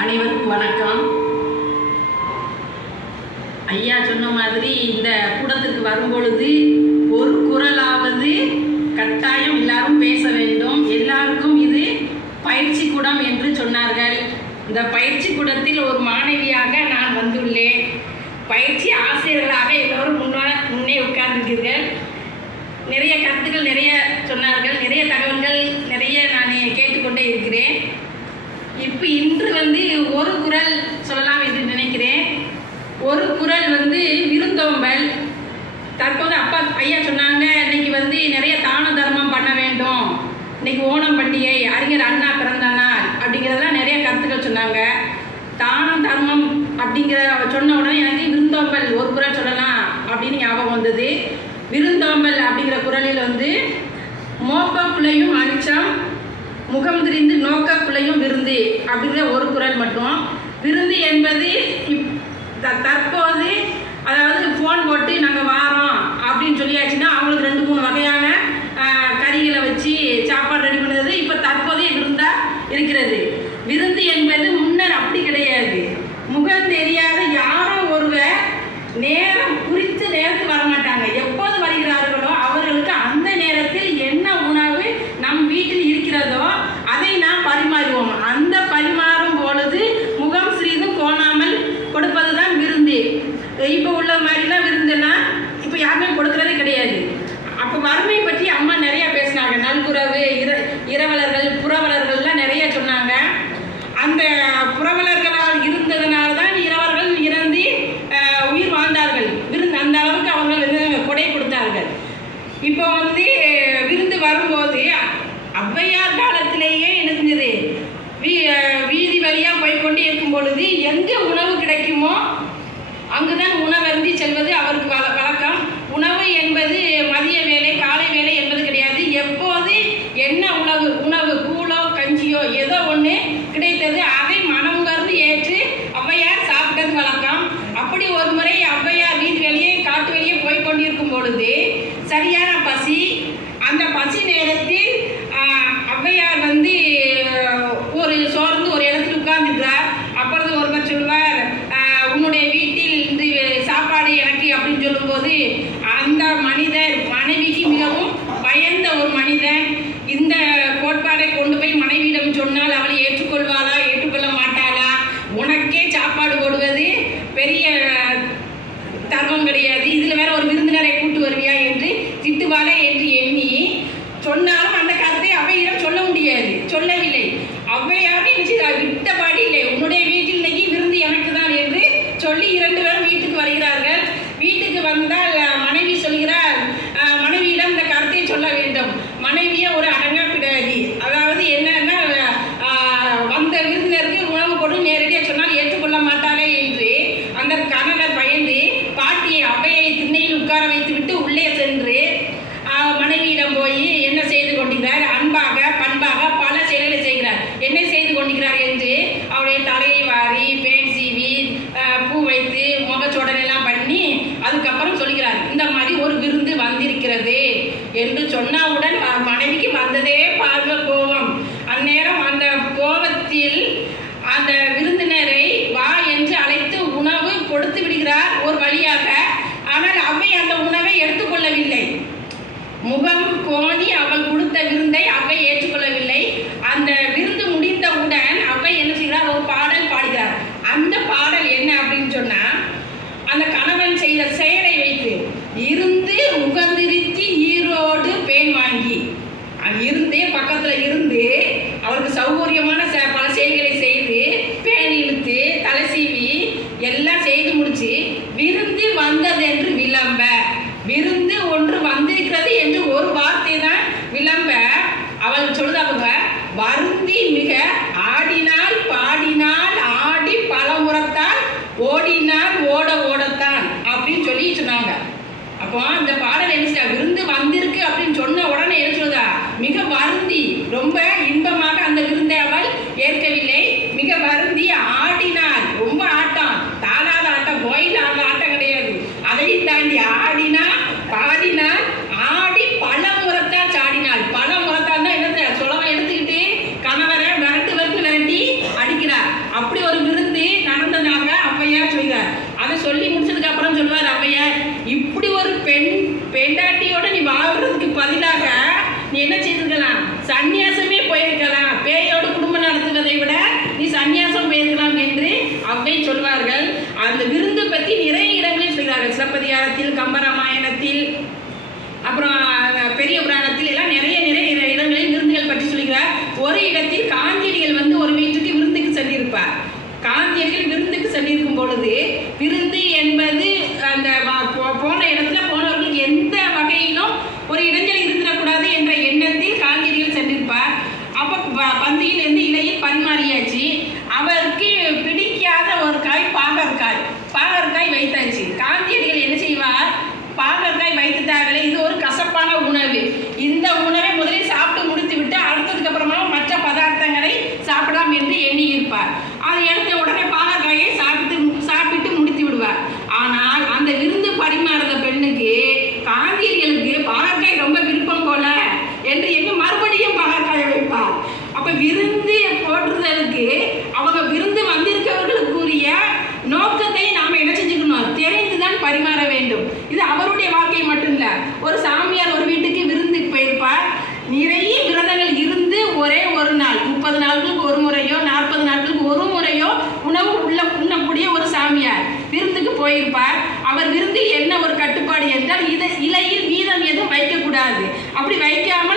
அனைவருக்கும் வணக்கம். ஐயா சொன்ன மாதிரி இந்த கூடத்திற்கு வரும்பொழுது ஒரு குரலாவது கட்டாயம் எல்லாரும் பேச வேண்டும். எல்லாருக்கும் இது பயிற்சி கூடம் என்று சொன்னார்கள். இந்த பயிற்சி கூடத்தில் ஒரு மாணவியாக நான் வந்துள்ளேன். பயிற்சி ஆசிரியர்களாக எல்லோரும் முன்னே உட்கார்ந்துருக்கிறீர்கள். நிறைய கருத்துக்கள் நிறைய சொன்னார்கள். நிறைய தகவல்கள் நிறைய நான் கேட்டுக்கொண்டே இருக்கிறேன். இப்போ இன்று ஒரு குரல் சொல்லலாம் என்று நினைக்கிறேன். ஒரு குரல் விருந்தோம்பல். தற்போது ஐயா சொன்னாங்க, இன்னைக்கு நிறைய தான தர்மம் பண்ண வேண்டும், இன்னைக்கு ஓணம் பண்டிகை, அறிஞர் அண்ணா பிறந்த நாள் அப்படிங்கிறதெல்லாம் நிறைய கருத்துக்கள் சொன்னாங்க. தானம் தர்மம் அப்படிங்கிற சொன்ன உடனே எனக்கு விருந்தோம்பல் ஒரு குரல் சொல்லலாம் அப்படின்னு ஞாபகம் வந்தது. விருந்தோம்பல் அப்படிங்கிற குரலில் மோப்ப குலையும் அனிச்சம் முகம் திரிந்து நோக்க குலையும் விருந்து அப்படிங்கிற ஒரு குரல் மட்டும். விருந்து என்பது தற்போது அதாவது ஃபோன் போட்டு நாங்கள் வாரோம் அப்படின்னு சொல்லியாச்சுன்னா அவங்களுக்கு 2-3 வகையான கறிகளை வச்சு சாப்பாடு ரெடி பண்ணுறது இப்போ தற்போதைய விருந்தாக இருக்கிறது. விருந்து என்பது முன்னர் அப்படி கிடையாது. முகம் தெரியாத யாரோ ஒருவர் நேரம் குறித்து நேரத்துக்கு வரமாட்டாங்க. எப்போது வருகிறார்களோ அவர்களுக்கு அந்த நேரத்தில் என்ன உணவு நம் வீட்டில் இருக்கிறதோ அதை நாம் பரிமாறுவோம். அந்த பரிமாறும் பொழுது முகம் சிறிதும் கோணாமல் கொடுப்பது தான் விருந்து. இப்போ உள்ள மாதிரிலாம் விருந்தெல்லாம் இப்போ யாருமே கொடுக்கறதே கிடையாது. அப்போ வறுமை பற்றி அம்மா நிறையா பேசினாங்க. நல்குறவு, இரவலர்கள், புறவலர்கள்லாம் நிறைய சொன்னாங்க. அந்த புறவலர்களால் இருந்ததுனால தான் இரவர்கள் இறந்து உயிர் வாழ்ந்தார்கள். விருந்து அந்த அளவுக்கு அவங்க கொடை கொடுத்தார்கள். இப்போ விருந்து வரும்போது ஔவையார் காலத்திலேயே எழுந்தது. வீதி வழியாக போய்கொண்டு இருக்கும் பொழுது எங்கே உணவு கிடைக்குமோ அங்குதான் உணவருந்தி செல்வது அவருக்கு வழக்கம். உணவு என்பது மதிய வேலை காலை வேலை என்பது கிடையாது. எப்போது என்ன உணவு கூழோ கஞ்சியோ ஏதோ ஒன்று கிடைத்தது அதை மனமுகர்ந்து ஏற்று ஔவையார் சாப்பிட்டது வழக்கம். அப்படி ஒரு முறை ஔவையார் வீதி வெளியே காட்டு வெளியே போய்கொண்டிருக்கும் பொழுது சரியான பசி. அந்த பசி நேரத்தில் ஔவையார் ஒரு சோர்ந்து ஒரு இடத்துல உட்கார்ந்துக்கிறார். அப்பொழுது ஒருவர் சொல்வார், உன்னுடைய வீட்டில் இன்று சாப்பாடு எனக்கு அப்படின்னு சொல்லும்போது அந்த மனிதர் மனைவிக்கு மிகவும் பயந்த ஒரு மனிதன். இந்த கோட்பாடை கொண்டு போய் மனைவியிடம் சொன்னால் அவளை ஏற்றுக்கொள்வாளா ஏற்றுக்கொள்ள மாட்டாளா, உனக்கே சாப்பாடு போடுவது பெரிய தர்மம் கிடையாது, இதில் வேற ஒரு விருந்தினரை கூட்டு வருவியா என்று திட்டுவாளே என்று எண்ணி சொன்னாலும் அந்த கருத்தை அவையிடம் சொல்ல முடியாது. சொல்லவில்லை. ஔவையாவே விட்டபாடி இல்லை, உன்னுடைய வீட்டில் இன்னைக்கு விருந்து எனக்கு தான் என்று சொல்லி 2 பேரும் வீட்டுக்கு வருகிறார்கள். வீட்டுக்கு வந்தால் மனைவி சொல்கிறார், மனைவியிடம் இந்த கருத்தை சொல்ல வேண்டும். மனைவியை ஒரு அடங்கா பிடாகி, அதாவது என்னன்னா வந்த விருந்தினருக்கு உணவு கொடு நேரடியாக சொன்னால் ஏற்றுக்கொள்ள மாட்டாளே என்று அந்த கணவர் பயந்து பாட்டியை ஔவையை திண்ணையில் உட்கார வைத்து விட்டு உள்ளே சென்று மனைவியிடம் போய் என்ன செய்து கொண்டிருக்கிறார், அன்பாக பண்பாக பல செயல்களை செய்கிறார், என்ன செய்து கொண்டிருக்கிறார் என்று அவருடைய தலையை வாரி பேன் சீவி பூ வைத்து முகச்சோடனெல்லாம் பண்ணி அதுக்கப்புறம் சொல்கிறார், இந்த மாதிரி ஒரு விருந்து வந்திருக்கிறது என்று சொன்னவுடன் மனைவிக்கு வந்ததே பார்க்க கோபம். அந்நேரம் அந்த கோபத்தில் அந்த விருந்தினரை வா என்று அழைத்து உணவு கொடுத்து விடுகிறார் ஒரு வழியாக. ஆனால் அவை அந்த உணவை எடுத்துக்கொள்ளவில்லை. முகம் கோணி அவள் கொடுத்த விருந்தை அவை ஏற்றுக்கொள்ளவில்லை. அந்த விருந்து முடிந்தவுடன் அவை என்ன செய்கிறார், ஒரு பாடல் பாடுகிறார். அந்த பாடல் என்ன அப்படின்னு சொன்னா, அந்த கணவன் செய்த செயலை வைத்து இருந்து முகந்திருத்தி ஈரோடு பேன் வாங்கி, இருந்தே பக்கத்துல இருந்து அவருக்கு சௌகரியமான பல செயல்களை செய்து பேன் இழுத்து தலை சீவி எல்லாம் செய்து முடிச்சு விருந்து வந்தது என்று விளம்ப, விருந்து ஒன்று வந்திருக்கிறது என்று ஒரு வார்த்தை தான் விளம்ப அவள் சொல்லுதாங்க, வருந்தி மிக ஆடினால் பாடினால் ஆடி பலமுறத்தான் ஓடினால் ஓட ஓடத்தான் அப்படின்னு சொல்லி சொன்னாங்க. அப்போ அந்த பாடல் என்ன, விருந்து வந்திருக்கு அப்படின்னு சொன்ன உடனே என்ன சொல்லுதா, மிக வருந்தி ரொம்ப இன்பமாக அந்த விருந்தை அவள் ஏற்கவில்லை. மிக வருந்தி ஆடினாள், ரொம்ப ஆட்டம், தாளாத ஆட்டம், கோயில் ஆடுற ஆட்டம் கிடையாது, அதையும் தாண்டி ஆடினாள் பாடினாள் ஆடி பல முறத்தான் சாடினாள். பல முறத்தான் தான் என்ன சொல்லவை எடுத்துக்கிட்டு கணவரை விரட்டி அடிக்கிறார். அப்படி தேவாரத்தில், கம்பராமாயணத்தில், அப்புறம் பெரிய புராணத்தில் எல்லாம் நிறைய இடங்களில் விருந்துகள் பற்றி சொல்கிறார். ஒரு இடத்தில் காந்தியடிகள் ஒரு வீட்டுக்கு விருந்துக்கு சென்றிருப்பார். காந்தியடிகள் விருந்துக்கு சென்றிருக்கும் பொழுது விருந்து என்பது அந்த போன இடத்துல போனவர்கள் எந்த வகையிலும் ஒரு இடைஞ்சல் இருந்துடக்கூடாது என்ற எண்ணத்தில் காந்தியடிகள் சென்றிருப்பார். அப்போ பந்தியில் இலையில் பரிமாறியாச்சு. அவருக்கு பிடிக்காத ஒரு காய் பாகற்காய் வைத்தாச்சு. காந்தியடிகள் என்ன செய்வார்? பாகற்காய் வைத்துட்டார்களே, இது ஒரு கசப்பான உணவு, இந்த உணவை முதலில் சாப்பிட்டு முடித்து விட்டு அடுத்ததுக்கு அப்புறமா மற்ற பதார்த்தங்களை சாப்பிடலாம் என்று எண்ணி இருப்பார். அதை எடுத்த உடனே பாகற்காயை சாப்பிட்டு முடித்து விடுவார். ஆனால் அந்த விருந்து பரிமாறுற பெண்ணுக்கு, காந்தியடிகளுக்கு பாகற்காய் ரொம்ப விருப்பம் போல என்று எண்ணி மறுபடியும் பாகற்காயை வைப்பார். அப்ப விருந்து போற்றுதலுக்கு அவங்க விருந்து வந்திருக்கவர்களுக்குரிய நோக்கத்தை நாம என்ன செஞ்சுக்கணும்? தெரிந்துதான் பரிமாற வேண்டும். இது அவருடைய வாழ்க்கை மட்டும் இல்ல. ஒரு சாமியார் ஒரு வீட்டுக்கு விருந்துக்கு போயிருப்பார். நிறைய விரதங்கள் இருந்து ஒரே ஒரு நாள், 30 நாட்களுக்கு ஒரு முறையோ 40 நாட்களுக்கு ஒரு முறையோ உணவு உண்ணக்கூடிய ஒரு சாமியார் விருந்துக்கு போயிருப்பார். அவர் விருந்தில் என்ன ஒரு கட்டுப்பாடு என்றால், இலையில் மீதம் எதுவும் வைக்கக்கூடாது. அப்படி வைக்காம